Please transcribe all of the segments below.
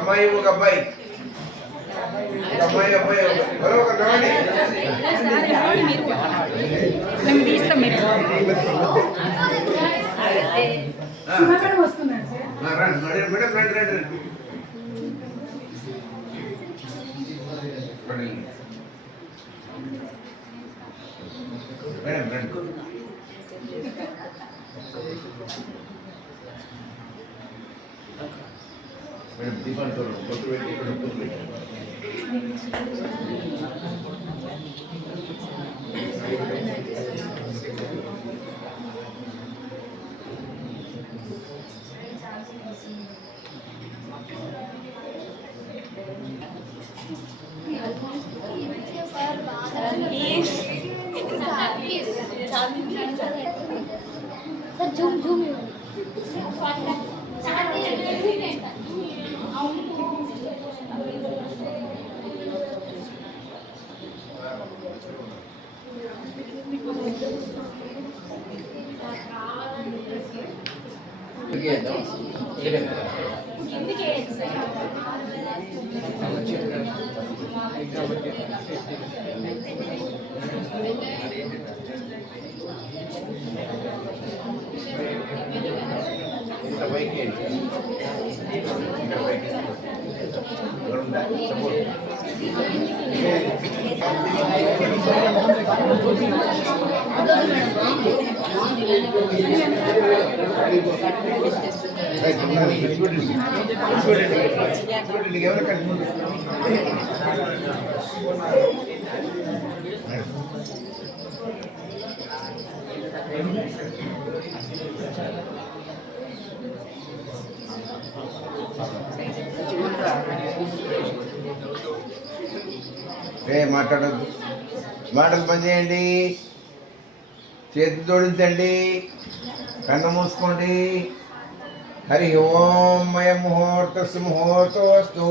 అమ్మాయి ఒక అబ్బాయి అబ్బాయి ఎవరో ఒక రావండి మేడం రండి రండి మేడం రండి మేడం దీపాన్ని చూడండి కొట్టు పెట్టి ఇక్కడ కొట్టు పెట్టి सर झूम झूम మాట్లాడద్దు మాటలు పని చేయండి చేతి జోడించండి కన్ను మూసుకోండి హరి ఓం మయ ముహూర్తస్సు ముహూర్తోస్తు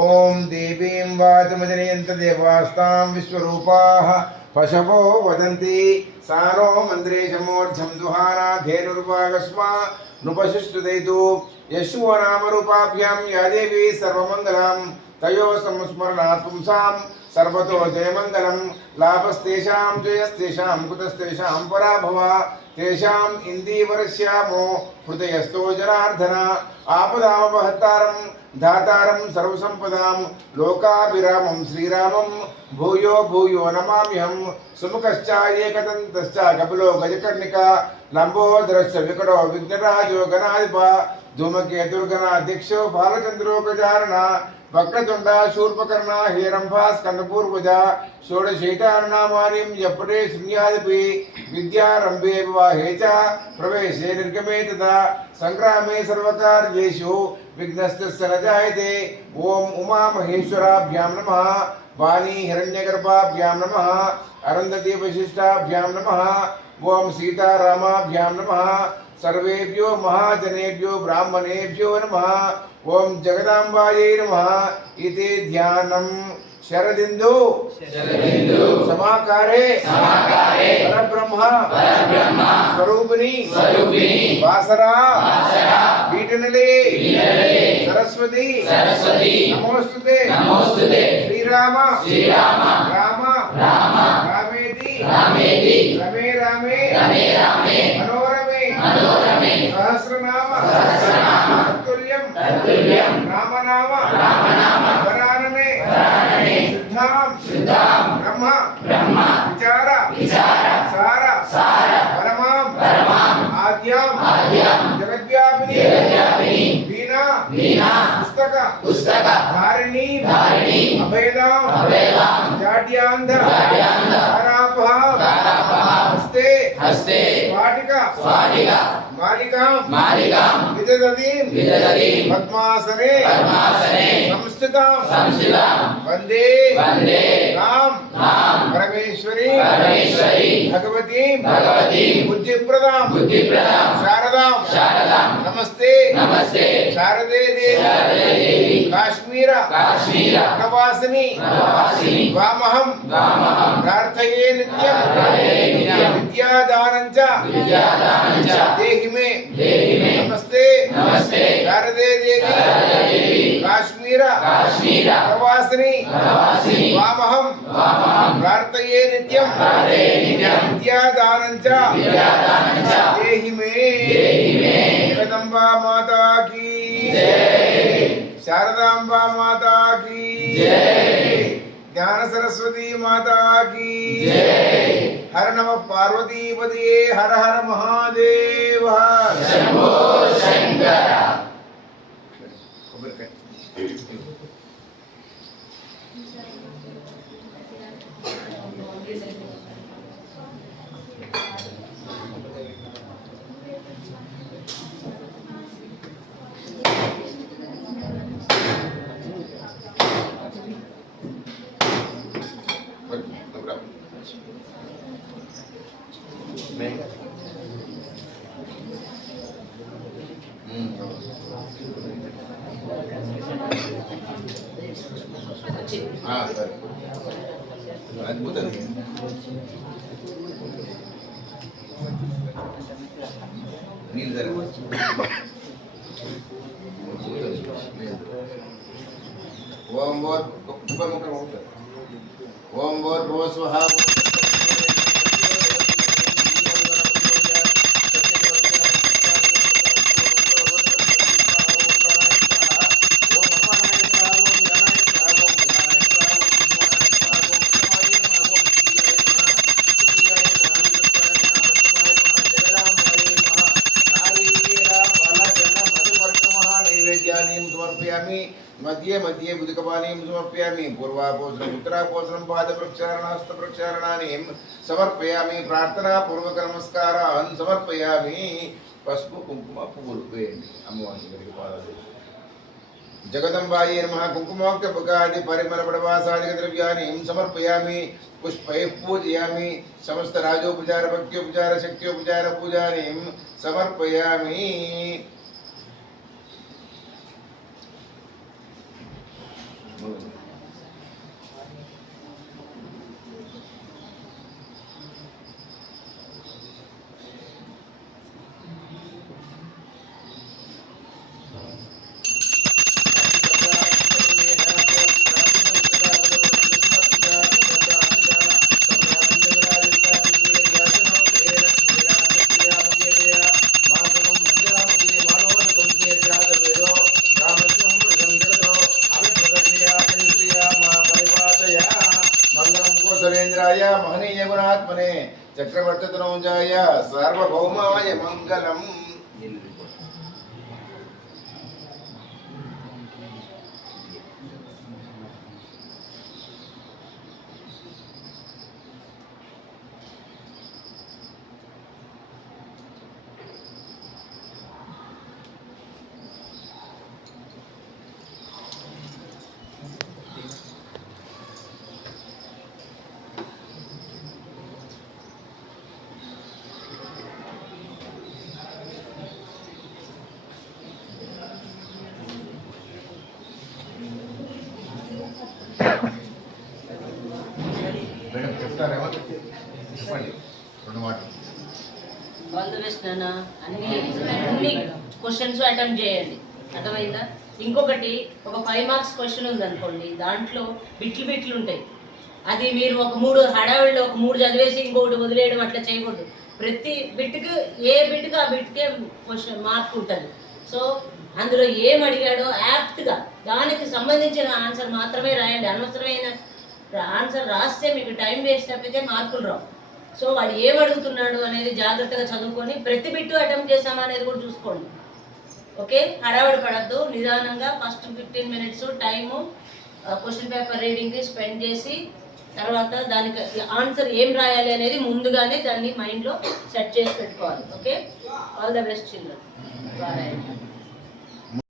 ఓం దేవీం వాచమజనయంత దేవాస్తాం విశ్వరూపాః పశవో వదంతి సారో మంద్రేశమూర్ధం దుహానాధేనుర్వాగస్మా నుపశిష్టుదైతు యశో నామరూపాభ్యాం యా దేవీ సర్వమంగళం తయో సంస్మరణాత్ పుంసాం सर्वतो जयमंगलम लाभस्तेषां जयस्तेषां कुतस्तेषां पराभव तेषां इंदीवरस्यामो हृदयस्थो जनार्दन आपदामपहत्तारं धातारं सर्वसंपदां लोकाभिरामं श्रीरामं भूयो भूयो नमाम्यहं सुमुखश्च एकदन्तश्च कपिलो गजकर्णिका लंबोदरश्च विकटो विघ्नराजो गणाधिप धूमकेतुर्गणाध्यक्षो बालचंद्रो गजानन वक्रतुंड शूर्पकर्ण हेरंभा स्कंदपूर्वज षोडशैतारनामानिं यपटे शून्यादपि विद्यारंभे विवाहे च प्रवेशे निर्गमे तथा संग्रामे सर्वकार्येषु विघ्नस्तस्य न जायते। ओम उमा महेश्वराभ्यां नमः वाणी हिरण्यगर्भाभ्यां नमः अरुन्धती वशिष्ठाभ्यां नमः ओम सीतारामाभ्यां नमः सर्वेभ्यो महाजनेभ्यो ब्राह्मणेभ्यो नमः ओम जगदांबायै नमः इति ध्यानं शरदिंदु समाकारे परब्रह्म स्वरूपिणी वासरा पीठनले सरस्वती नमोस्तुते श्रीराम राम रामेति रमे रामे मनोरमे सहस्रनाम तत्तुल्यं राम नाम वरानने शुद्धां ब्रह्म विचार सार परमां आद्यां जगद्व्यापिनी वीणा पुस्तक धारिणी अभेदां जाड्यांध हस्ते वाटिका मालिकां विदधतीं पद्मासने संस्थितां वन्दे तां परमेश्वरी भगवतीं बुद्धिप्रदां शारदां नमस्ते शारदे देवी काश्मीर नवासिनी वामहं प्रार्थये नित्यं विद्यादानं च देहि मे नमस्ते शारदे देवी काश्मीर ప్రవాసిని వామహం ప్రార్థయే నిత్యం విద్యాదానం చ దేహి మే జగదంబా మాతా కీ శారదాంబా మాతా కీ జ్ఞాన సరస్వతి మాతా కీ హర నమ పార్వతీపదే హర హర మహాదేవ శంభో శంకర. అద్భుతం. నీళ్ళు జరగవచ్చు. ఓం ఓర్ భో స్వహ. మధ్య మధ్య బుధికపానీం సమర్పయామి. పూర్వాపోసనం ఉత్తరాపోసనం పాదప్రక్షాళన హస్తప్రక్షాళనాన్ని సమర్పయామి. ప్రార్థనా పూర్వక నమస్కారాన్ని సమర్పయామి. పసుపు కుంకుమ పువ్వులు వేయండి అమ్మవారి గారికి పాదాలు. జగదంబాయే నమః. కుంకుమోక్త బకాది పరిమళ పడవాసాదిక ద్రవ్యాన్ని సమర్పయామి. పుష్పై పూజయామి. సమస్త రాజోపచార భక్త్యోపచార శక్త్యోపచార పూజాన్ని సమర్పయామి. మహనీయ గుణాత్మనే చక్రవర్తనోజాయ సార్వభౌమాయ మంగళం. మేడం చెప్తారేమో చెప్పండి రెండు మాటలు. ఆల్ ది బెస్ట్ నాన్న. అన్ని క్వశ్చన్స్ అటెంప్ట్ చేయండి, అర్థమైందా? ఇంకొకటి ఒక 5 మార్క్స్ క్వశ్చన్ ఉందనుకోండి, దాంట్లో బిట్లు ఉంటాయి. అది మీరు ఒక 3 హడావిడిలో ఒక 3 చదివేసి ఇంకొకటి వదిలేయడం అట్లా చేయకూడదు. ప్రతి బిట్కి ఏ బిట్కి ఆ బిట్కే క్వశ్చన్ మార్క్ ఉంటుంది. సో అందులో ఏం అడిగాడో యాప్ట్గా దానికి సంబంధించిన ఆన్సర్ మాత్రమే రాయండి. అనవసరమైన ఆన్సర్ రాస్తే మీకు టైం వేస్ట్ అయిపోతే మార్కులు రావు. సో వాడు ఏం అడుగుతున్నాడు అనేది జాగ్రత్తగా చదువుకొని ప్రతి బిట్టు అటెంప్ట్ చేసామా అనేది కూడా చూసుకోండి. ఓకే, హడావిడి పడద్దు. నిదానంగా first 15 minutes time question paper రీడింగ్కి స్పెండ్ చేసి తర్వాత దానికి ఆన్సర్ ఏం రాయాలి అనేది ముందుగానే దాన్ని మైండ్లో సెట్ చేసి పెట్టుకోవాలి. Okay, all the best children. Bye.